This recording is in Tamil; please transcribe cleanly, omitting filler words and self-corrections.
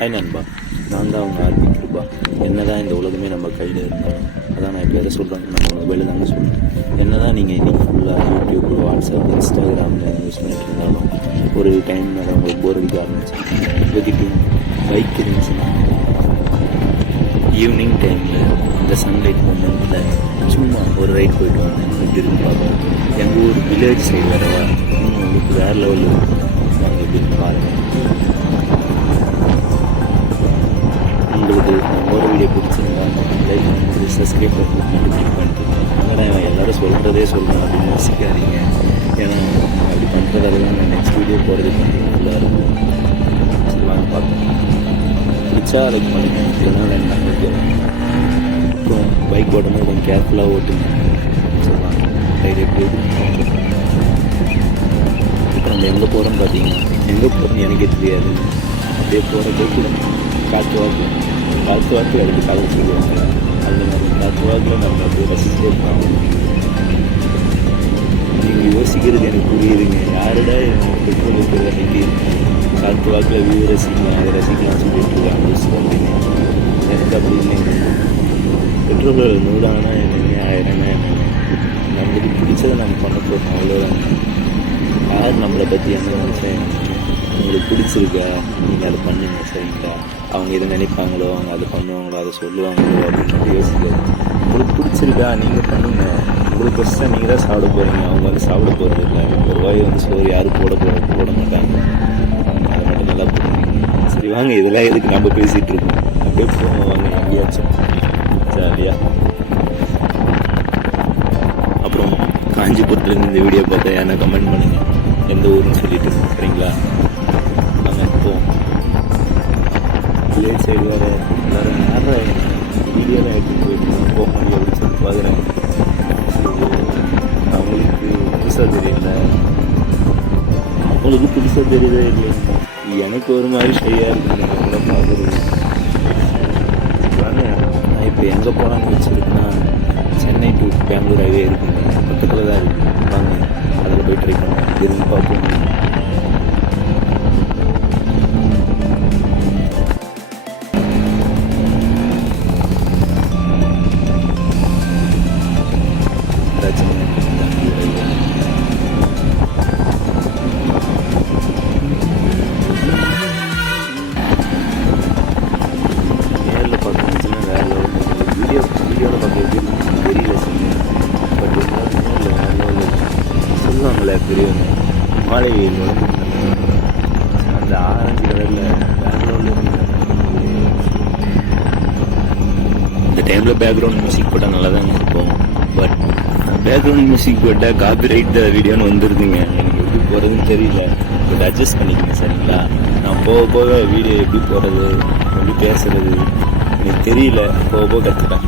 ஹாய் நண்பா, நான் தான் அவங்க R15 என்ன தான் இந்த உலகமே நம்ம கையில் இருந்தாலும் அதான் நான் இப்போ எதை சொல்கிறேன், நம்ம மொபைலில் தாங்க சொல்கிறேன். என்ன தான் நீங்கள் இன்றைக்கி ஃபுல்லாக யூடியூப், வாட்ஸ்அப், இன்ஸ்டாகிராமில் யூஸ் பண்ணிட்டு இருந்தாலும் ஒரு டைம் மேலே உங்களுக்கு போர் அடிக்க ஆரம்பிச்சு இப்போதைக்கு பைக் இருந்துச்சுன்னா ஈவினிங் டைமில் இந்த சன்லைட் மொமெண்ட்டில் சும்மா ஒரு ரைட் போயிட்டு வந்தேன். எப்படி இருக்கு பார்ப்போம். எங்கள் ஊர் வில்லேஜ் சைடு வரவா இன்னும் உங்களுக்கு வேறு லெவலில் நாங்கள் எப்படின்னு பாருங்கள். உங்களுக்கு ஒரு வீடியோ பிடிச்சிருந்தாங்க லைக் பண்ணி சப்ஸ்கிரைப் பண்ணி கிளிக் பண்ணிட்டு என்னடா எல்லோரும் சொல்கிறதே சொல்லணும் அப்படின்னு யோசிக்காதீங்க. ஏன்னா அப்படி பண்ணுறதெல்லாம் நான் நெக்ஸ்ட் வீடியோ போகிறதுக்கு ஃபுல்லாக இருக்கும். சரி வாங்க பார்ப்போம். பிடிச்சா லைக் பண்ணுங்க, இல்லைன்னா வேண்டாம். ஓகே, அப்புறம் பைக் ஓட்டும்போது கொஞ்சம் கேர்ஃபுல்லாக ஓட்டுங்க. சரி வாங்க ரைட் எப்படி இப்போ நம்ம எங்கே போகிறோம்னு பார்த்தீங்கன்னா எங்கே போகிறோம்னு எனக்கே தெரியாது. அப்படியே போகிறதே கூட காற்று வாக்கு அதுக்கு கலர் சொல்லுவாங்க. அந்த மாதிரி காற்று வாக்கில் நம்ம அப்படியே ரசிச்சே இருப்பாங்க. நீங்கள் யோசிக்கிறது எனக்கு புரியுதுங்க. யாருடா பெட்ரோல் இருக்கிறத ஹெண்டி காற்று வாக்கில் வியூ ரசிக்கலாம், அதை ரசிக்கலாம்னு சொல்லிட்டு இருக்காங்க. யோசிப்பாங்க எனக்கு அப்படி இல்லைங்க. பெட்ரோல் நூறானா என்னென்ன ஆயிரம்னா என்னென்ன நம்மளுக்கு பிடிச்சதை நம்ம பண்ண போகிறோம், அவ்வளோதான். யார் நம்மளை பற்றி என்ன நினச்சேன், உங்களுக்கு பிடிச்சிருக்கா நீங்கள் அதை பண்ணுங்க, சரிங்களா? அவங்க எதை நினைப்பாங்களோ, அவங்க அதை பண்ணுவாங்களோ, அதை சொல்லுவாங்களோ அப்படின்னு யோசிக்காது. உங்களுக்கு பிடிச்சிருக்கா நீங்கள் பண்ணுங்க. உங்களுக்கு ஃபஸ்ட்டாக நீங்கள் தான் சாப்பிட போகிறீங்க, அவங்க வந்து சாப்பிட போகிறது இல்லை. ஒரு வாய் வந்து சோறு யாரும் போட மாட்டாங்க. அதை மட்டும் நல்லா புரிஞ்சுங்க. சரி வாங்க, இதெல்லாம் எதுக்கு நம்ம பேசிகிட்டு இருக்கோம். அப்படியே போவோம் வாங்க எங்கேயாச்சும் ஜாலியாக. அப்புறம் காஞ்சிபுரத்துலேருந்து இந்த வீடியோ பார்த்தா யாரா கமெண்ட் பண்ணுங்கள் எந்த ஊருன்னு சொல்லிட்டு, சரிங்களா? போவோம். வில்லேஜ் சைடு வர எல்லோரும் நேரம் வீடியோவில் எடுத்துகிட்டு போயிட்டு போக முடியும் அப்படின்னு சொல்லி பார்க்குறேன். அவங்களுக்கு புதுசாக தெரியல, அவங்களுக்கு புதுசாக தெரியவே இல்லை. எனக்கு ஒரு மாதிரி ஷையாக இருக்குங்க அவங்கள பார்க்குறது. நான் இப்போ எங்கே போகலான்னு வச்சுருக்கேன்னா சென்னை டு பெங்களூர் ஹைவே இருக்குங்க, பக்கத்தில் தான் இருக்குது. வாங்க அதில் போய் ட்ரை பண்ணுவோம், விரும்பி பார்ப்போம். நேரில் பார்க்கணுச்சுன்னா வேறு லெவலில் வீடியோவில் பார்க்கறது தெரியல சொல்லுங்க. பட் இருந்தாலும் நேரில் வேறு லெவலில் சொல்லுவாங்களே பெரியவங்க, மாலை அந்த ஆரஞ்சு கலரில் வேறு லெவலில் இந்த டைமில் பேக்ரவுண்ட் மியூசிக் போட்டால் நல்லா தாங்க இருக்கும். பட் பேக்ரவுண்ட் மியூசிக் போட்டால் காப்பிரைட் வீடியோன்னு வந்துருதுங்க. எனக்கு எப்படி போகிறதுன்னு தெரியல. பட் அட்ஜஸ்ட் பண்ணிக்கங்க, சரிங்களா? நான் போக போக வீடியோ எப்படி போகிறது, எப்படி பேசுறது எனக்கு தெரியல. போக போக கற்றுட்டேன்.